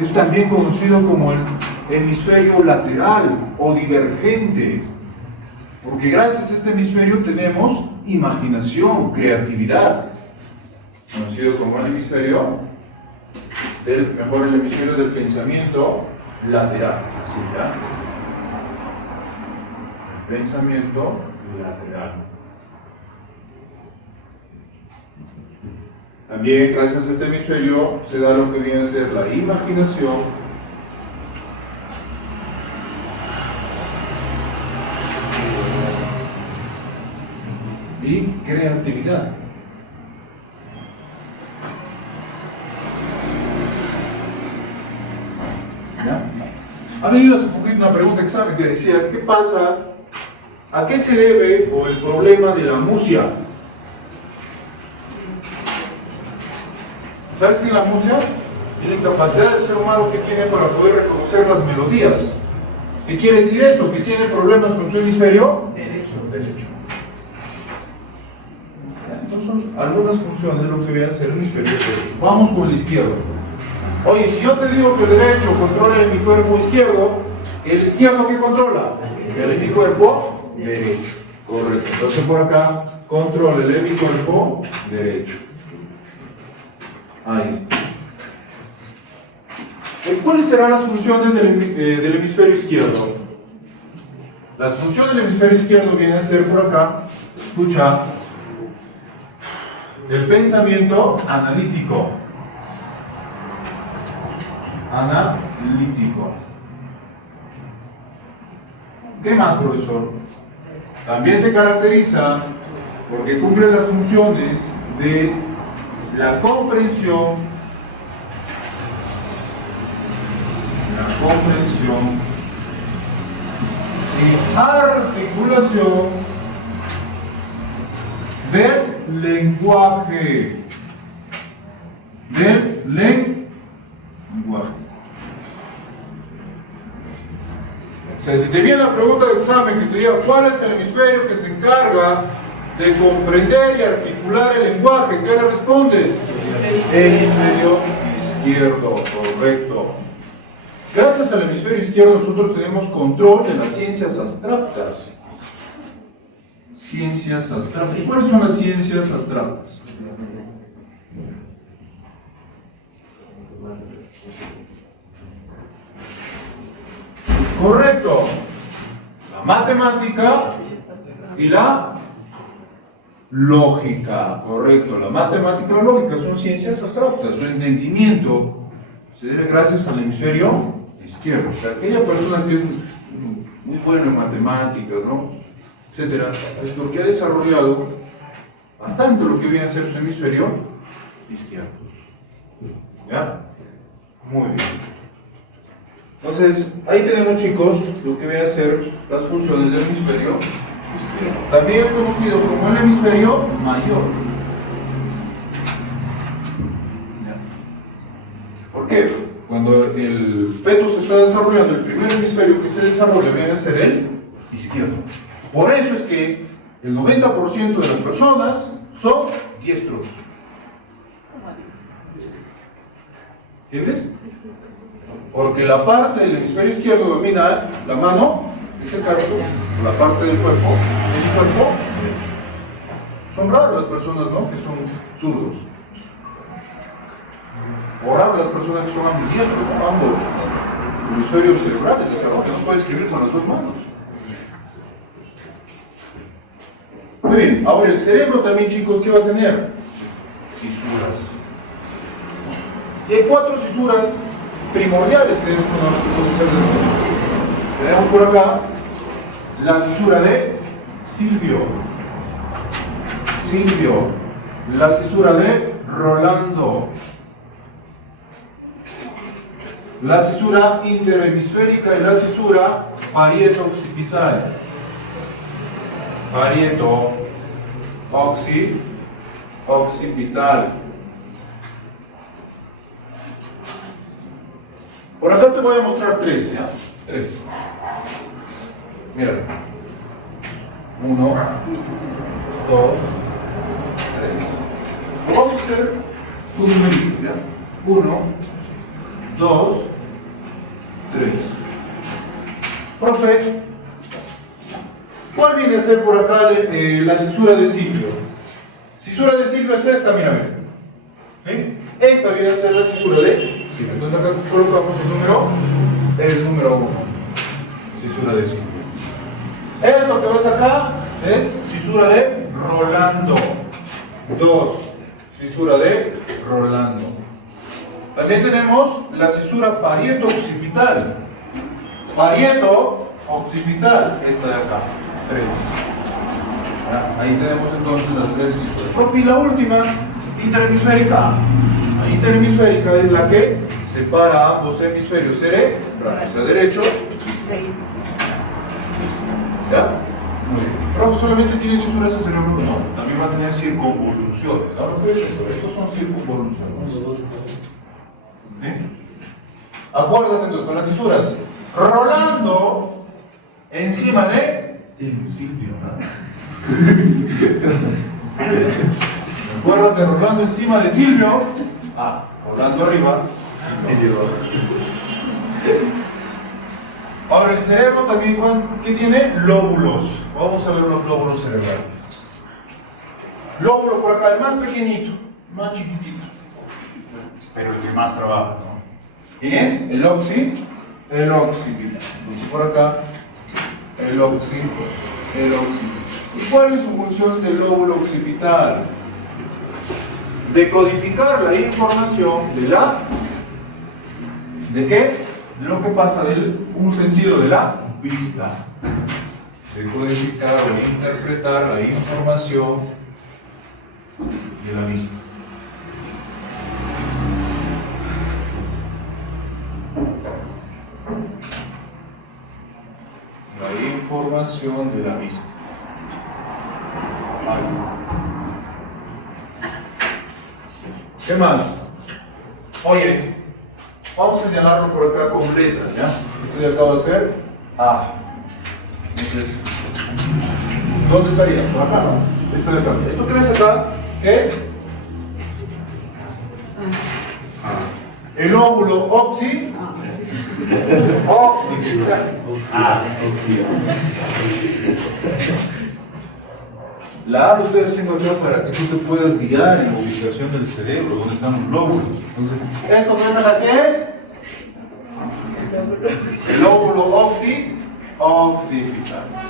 Es también conocido como el hemisferio lateral o divergente, porque gracias a este hemisferio tenemos imaginación, creatividad, conocido como el hemisferio el hemisferio del pensamiento lateral, así ya. Pensamiento lateral. También gracias a este hemisferio se da lo que viene a ser la imaginación, y creatividad. ¿Ya? Ha venido hace poquito una pregunta de examen que decía, ¿qué pasa? ¿A qué se debe o el problema de la musia? ¿Sabes que la música tiene capacidad del ser humano que tiene para poder reconocer las melodías? ¿Qué quiere decir eso? ¿Que tiene problemas con su hemisferio? Derecho. Entonces son algunas funciones de lo que voy a hacer el hemisferio derecho. Vamos con el izquierdo. Oye, si yo te digo que el derecho controla el hemiscuerpo izquierdo, ¿el izquierdo qué controla? El hemiscuerpo derecho. Correcto. Entonces por acá controla el hemiscuerpo derecho. Ahí está. Pues, ¿cuáles serán las funciones del hemisferio izquierdo? Las funciones del hemisferio izquierdo vienen a ser por acá, escucha, el pensamiento analítico. ¿Qué más, profesor? También se caracteriza porque cumple las funciones de la comprensión, y articulación del lenguaje. O sea, si te viene la pregunta de examen que te diga cuál es el hemisferio que se encarga de comprender y articular el lenguaje, ¿qué le respondes? El hemisferio izquierdo, correcto. Gracias al hemisferio izquierdo nosotros tenemos control de las ciencias abstractas. Ciencias abstractas. ¿Y cuáles son las ciencias abstractas? Correcto. La matemática y la lógica. Correcto. La matemática y la lógica son ciencias abstractas. Su entendimiento se debe gracias al hemisferio izquierdo. O sea, aquella persona que es muy buena en matemáticas, ¿no?, etcétera, es porque ha desarrollado bastante lo que viene a ser su hemisferio izquierdo. ¿Ya? Muy bien. Entonces, ahí tenemos, chicos, lo que viene a ser las funciones del hemisferio izquierdo. También es conocido como el hemisferio mayor. ¿Ya? ¿Por qué? Cuando el feto se está desarrollando, el primer hemisferio que se desarrolla viene a ser el izquierdo. Por eso es que el 90% de las personas son diestros. ¿Entiendes? Porque la parte del hemisferio izquierdo domina la mano, este caso, la parte del cuerpo, el cuerpo derecho. Son raras las personas, ¿no?, que son zurdos. O raras las personas que son ambidiestros, ¿no? Ambos hemisferios cerebrales desarrollan, no puede escribir con las dos manos. Muy bien, ahora el cerebro también, chicos, ¿qué va a tener? Fisuras. Y hay 4 fisuras primordiales que debemos conocer del cerebro. Tenemos por acá la fisura de Silvio, la fisura de Rolando, la fisura interhemisférica y la fisura parieto-occipital. Occipital. Por acá te voy a mostrar 3, ¿ya? 3. Mira. 1, 2, 3. Vamos a hacer un numerito, ¿ya? 1, 2, 3. Profe, ¿cuál viene a ser por acá la cisura de Silvio? Cisura de Silvio es esta, mírame. ¿Sí? Esta viene a ser la cisura de Silvio. Entonces acá colocamos el número 1. Cisura de Silvio. Esto que ves acá es cisura de Rolando. 2. Cisura de Rolando. También tenemos la cisura parieto-occipital. Parieto-occipital, esta de acá. 3. Ahí tenemos entonces las 3 cisuras. Profe, y la última, interhemisférica. La interhemisférica es la que separa ambos hemisferios cerebrales, o sea, derecho y izquierdo. ¿Ya? Muy bien. Rojo solamente tiene suturas hacia el cerebro, no, también va a tener circunvoluciones. Ahora, ¿qué es esto? Estos son circunvoluciones. ¿Eh? Acuérdate entonces con las cisuras. Rolando encima de Silvio, ¿no? ¿Te acuerdas de Rolando encima de Silvio? Ah, Rolando arriba. Ahora el cerebro también, ¿qué tiene? Lóbulos. Vamos a ver los lóbulos cerebrales. Lóbulo por acá, el más pequeñito, más chiquitito, pero el que más trabaja, ¿no? ¿Quién es? El occipital. Entonces por acá, el occipital. ¿Y cuál es su función del lóbulo occipital? Decodificar la información de la... ¿De qué? De lo que pasa del un sentido de la vista. Decodificar o interpretar la información de la vista. La información de la vista. Ahí está. ¿Qué más? Oye, vamos a señalarlo por acá con letras, ¿ya? Esto ya acabo de hacer A. Entonces, ¿dónde estaría? Por acá, ¿no? Esto de acá. ¿Esto que ves acá? ¿Qué es? El óvulo occipital. La A lo estoy haciendo acá para que tú te puedas guiar en la ubicación del cerebro, donde están los lóbulos. Entonces, ¿esto que ves acá qué es? El óvulo occipital.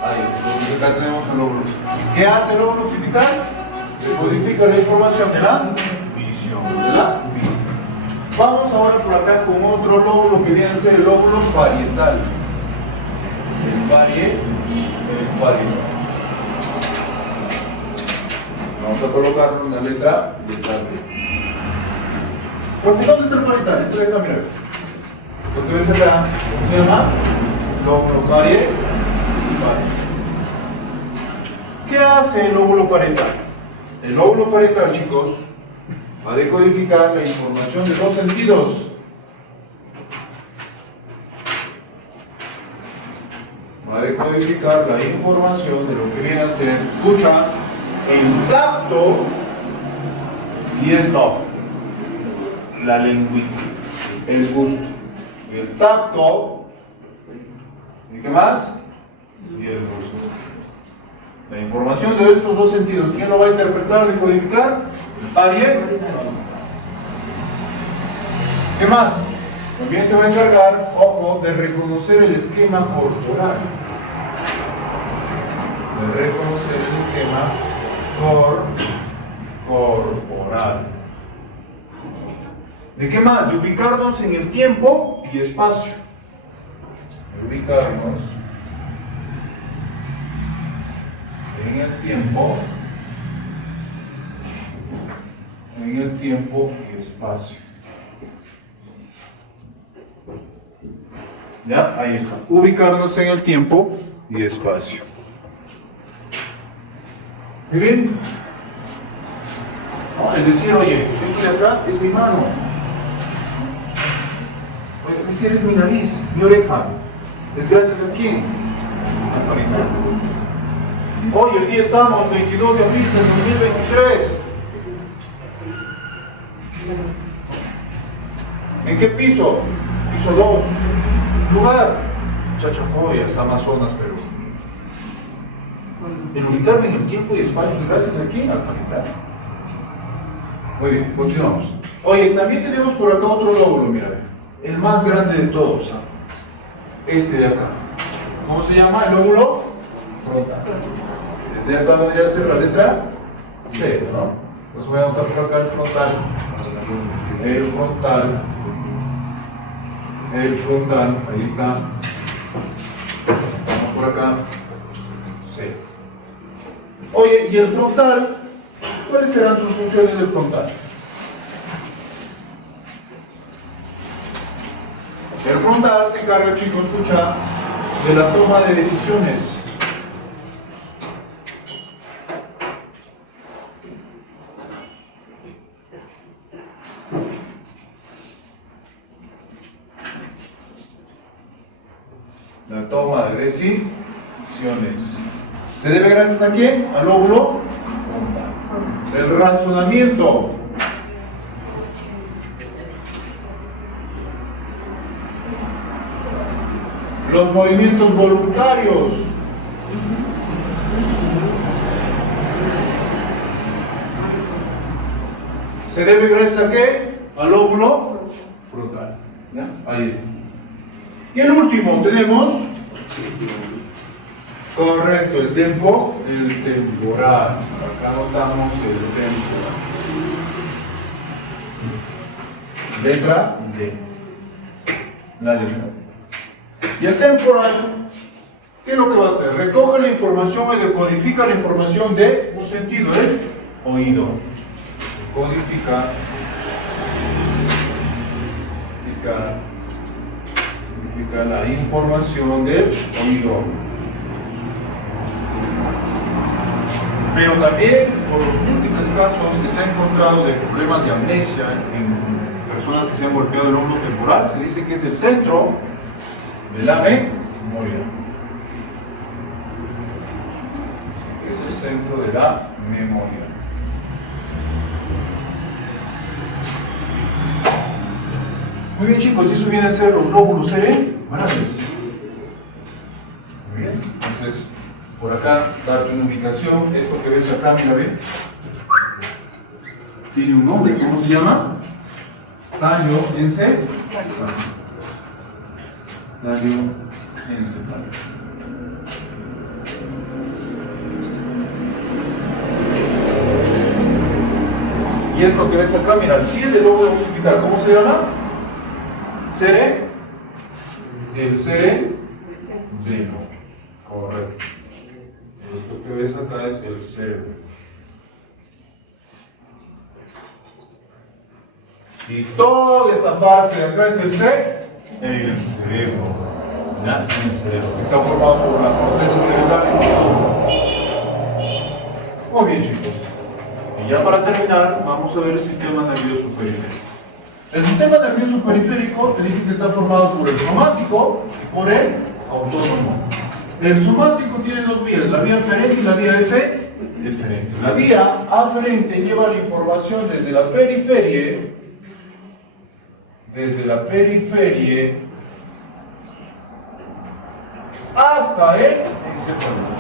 Ahí, entonces acá tenemos el óvulo. ¿Qué hace el óvulo occipital? Decodifica la información de la visión, de la vista. Vamos ahora por acá con otro lóbulo que viene a ser el lóbulo parietal. El parietal. Vamos a colocarle una letra B. Pues, ¿dónde está el parietal? Este de acá, mira. Lo que ves acá, ¿cómo se llama? Lóbulo parietal. ¿Qué hace el lóbulo parietal? El lóbulo parietal, chicos, va a decodificar la información de los sentidos. Va a decodificar la información de lo que viene a ser, escucha, el tacto y esto, la lengüita, el gusto. El tacto, ¿y qué más? Y el gusto. La información de estos dos sentidos, ¿quién lo va a interpretar, decodificar? ¿Alguien? ¿Qué más? También se va a encargar, ojo, de reconocer el esquema corporal. De reconocer el esquema corporal. ¿De qué más? De ubicarnos en el tiempo y espacio. De ubicarnos en el tiempo y espacio. ¿Ya? Ahí está. Ubicarnos en el tiempo y espacio. ¿Muy bien? Es decir, oye, esto de acá es mi mano. Es decir, es mi nariz, mi oreja. ¿Es gracias a quién? Al parietal. Hoy, el día estamos, 22 de abril del 2023. ¿En qué piso? Piso 2. Lugar, Chachapoyas, Amazonas, Perú. En ubicarme en el tiempo y espacio, gracias a quién? Al parietal. Muy bien, continuamos. Oye, también tenemos por acá otro lóbulo, mira, el más grande de todos, ¿ah? Este de acá. ¿Cómo se llama el lóbulo? Frontal. Este de acá vendría a ser la letra C, ¿no? Entonces voy a anotar por acá el frontal. El frontal, ahí está. Vamos por acá. C. Oye, ¿y el frontal? ¿Cuáles serán sus funciones del frontal? El frontal se encarga, chicos, escucha, de la toma de decisiones. la toma de decisiones. ¿Se debe gracias a quién? Al lóbulo frontal. El razonamiento. Los movimientos voluntarios. ¿Se debe gracias a qué? Al lóbulo frontal. ¿Ya? Ahí está. Y el último tenemos, correcto, el tempo, el temporal. Acá anotamos el temporal. Letra D. La letra D. Y el temporal, ¿qué es lo que va a hacer? Recoge la información y decodifica la información de un sentido, el oído. Codifica, la información del oído. Pero también por los múltiples casos que se han encontrado de problemas de amnesia en personas que se han golpeado el lóbulo temporal, se dice que es el centro de la memoria. Es el centro de la memoria. Muy bien, chicos, eso viene a ser los lóbulos cerebrales. Muy bien, entonces, por acá, darte una ubicación. Esto que ves acá, mira, ve. Tiene un nombre, ¿cómo se llama? Tallo encefálico. Tallo encefálico. Y esto que ves acá, mira, el pie del lóbulo occipital, ¿cómo se llama? El cerebelo. Correcto. Esto que ves acá es el cerebro. Y toda esta parte de acá es el cerebro. ¿Ya? El cerebro. Está formado por la corteza cerebral. Muy bien, chicos. Y ya para terminar, vamos a ver el sistema nervioso periférico. El sistema nervioso periférico, te dije que está formado por el somático y por el autónomo. El somático tiene dos vías, la vía aferente y la vía eferente. La vía aferente lleva la información desde la periferia, hasta el encéfalo.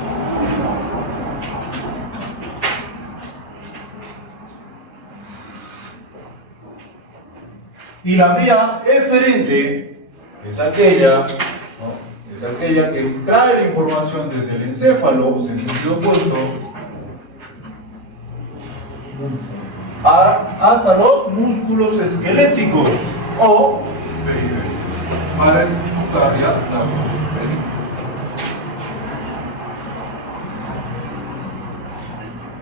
Y la vía eferente es aquella, ¿no? Es aquella que trae la información desde el encéfalo, en sentido opuesto, hasta los músculos esqueléticos o periféricos para ejecutar ya la función periférica.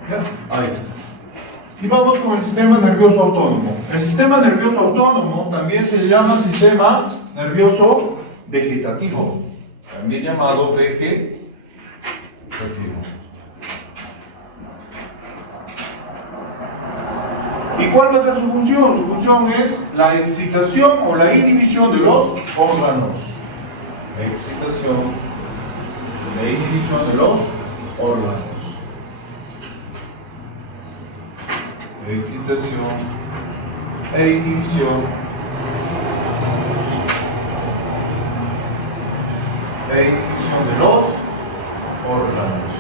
¿Ya? Ahí está. Y vamos con el sistema nervioso autónomo. El sistema nervioso autónomo también se llama sistema nervioso vegetativo, también llamado vegetativo. ¿Y cuál va a ser su función? Su función es la excitación o la inhibición de los órganos. La excitación o la inhibición de los órganos. Excitación e inhibición de los órganos.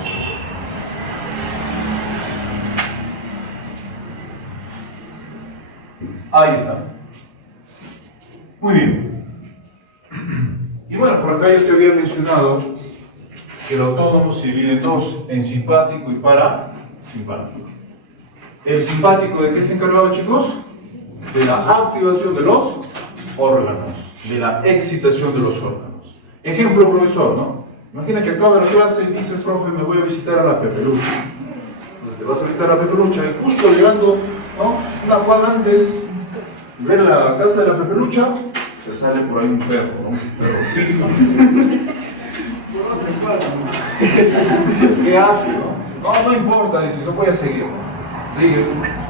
Ahí está. Muy bien. Y bueno, por acá yo te había mencionado que el autónomo se divide en dos, en simpático y parasimpático. ¿El simpático de qué se encargaba, chicos? De la activación de los órganos, de la excitación de los órganos. Ejemplo, profesor, ¿no? Imagina que acaba la clase y dice el profe, me voy a visitar a la Pepelucha. Entonces te vas a visitar a la Pepelucha y justo llegando, ¿no? Una cuadra antes, ver la casa de la Pepelucha, se sale por ahí un perro, ¿no? Un perro pico. ¿Qué hace, no? No importa, dice, yo voy a seguir, ¿no? Sigues,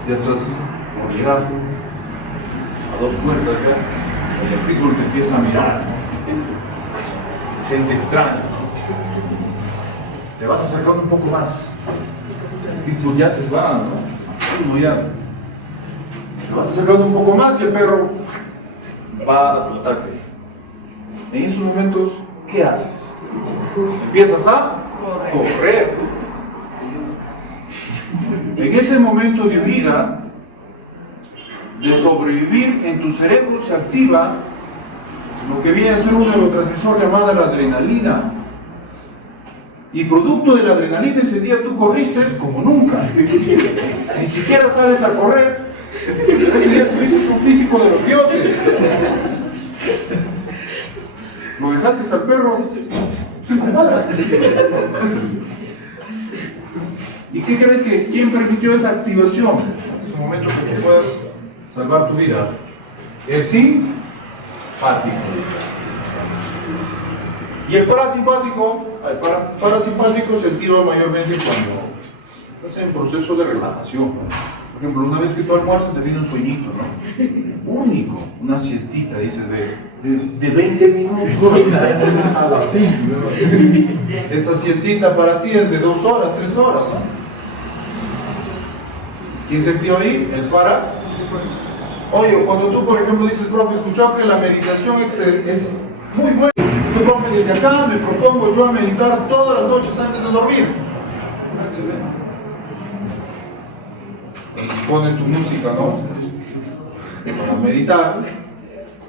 ya estás por llegar a dos puertas ya, y el pitbull te empieza a mirar, ¿no? gente extraña, ¿no? Te vas acercando un poco más y tus yaces van, ¿no? Uno ya. Te vas acercando un poco más y el perro va a tu ataque. En esos momentos, ¿qué haces? Empiezas a correr. En ese momento de huida, de sobrevivir, en tu cerebro se activa lo que viene a ser un neurotransmisor llamado la adrenalina. Y producto de la adrenalina ese día tú corriste como nunca. Ni siquiera sales a correr. Ese día tuviste un físico de los dioses. Lo dejaste al perro 5 cuadras. ¿Y qué crees que quién permitió esa activación? Es un momento que tú puedas salvar tu vida. El simpático. Y el parasimpático se activa mayormente cuando estás en proceso de relajación, ¿no? Por ejemplo, una vez que tú almuerzas te viene un sueñito, ¿no? Único, una siestita, dices, de 20 minutos. Esa siestita para ti es de 2 horas, 3 horas, ¿no? ¿Quién se activa ahí? El para. Oye, cuando tú, por ejemplo, dices, profe, escuchado que la meditación es muy buena. Yo, profe, desde acá me propongo yo a meditar todas las noches antes de dormir. Excelente. Pones tu música, ¿no? Para meditar,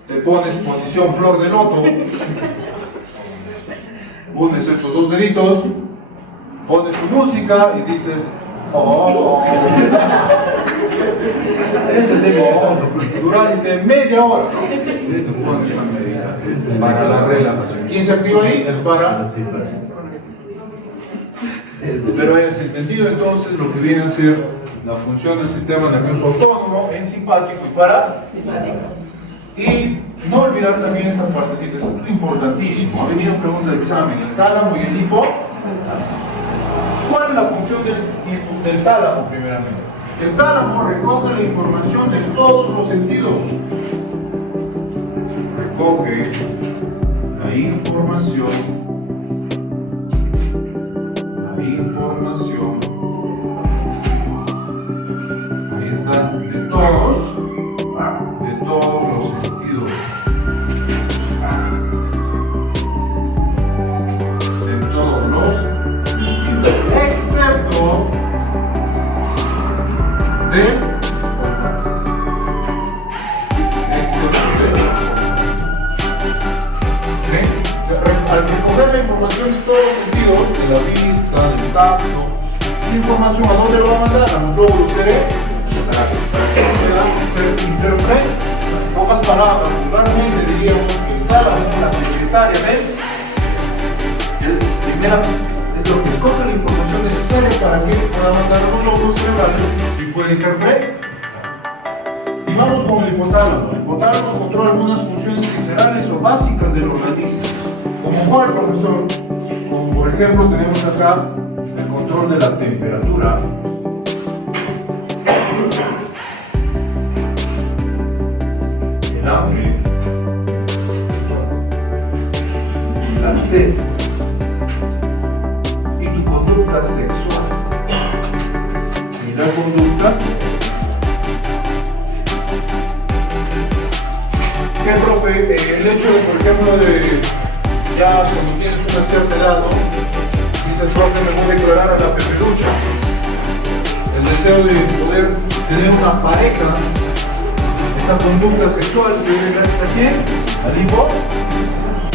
te pones posición flor de loto, pones estos 2 deditos, pones tu música y dices, oh, ese tema, durante media hora, ¿no? Te pones a meditar para la relajación. ¿Quién se activa ahí? El para. Pero hayas entendido entonces lo que viene a ser la función del sistema nervioso autónomo en simpático y para. Y no olvidar también estas partecitas, esto es importantísimo. Ha venido pregunta de examen, el tálamo y el hipo. ¿Cuál es la función del tálamo primeramente? El tálamo recoge la información de todos los sentidos. Recoge la información. Ahí está, de todos los sentidos. De todos los sentidos. Excepto del olfato. Al recoger la información de todos los sentidos, de la vista, del tacto, esa información ¿a dónde lo va a mandar? A los glóbulos cerebrales para que puedan ser intérpretes. En pocas palabras, vulgarmente diríamos que el tálamo es la secretaria es lo que escoge la información necesaria para que pueda mandar a los glóbulos cerebrales y pueda interpretar. Y vamos con el hipotálamo. El hipotálamo controla algunas funciones viscerales o básicas del organismo. ¿Como cuál, profesor? Como por ejemplo tenemos acá el control de la temperatura, el hambre y la sed y tu conducta sexual. Y la conducta, ¿qué, profe? El hecho de, por ejemplo, ya cuando tienes una cierta edad, ¿no? Dices, profe, me voy a declarar a la pepelucha. El deseo de poder tener una pareja, esa conducta sexual se debe gracias a quién? Al hipo.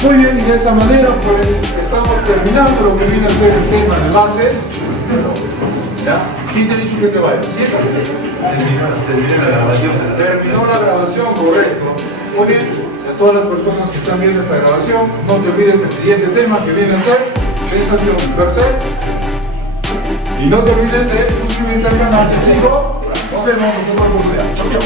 Muy bien, y de esta manera pues estamos terminando lo que viene a ser el tema de bases. ¿Ya? ¿Quién te ha dicho que te vayas? Terminó la grabación, correcto. Muy bien. A todas las personas que están viendo esta grabación, no te olvides el siguiente tema que viene a ser sensación per se. Y no te olvides de suscribirte al canal. Te sigo. Nos vemos en otra oportunidad. Chau, chau.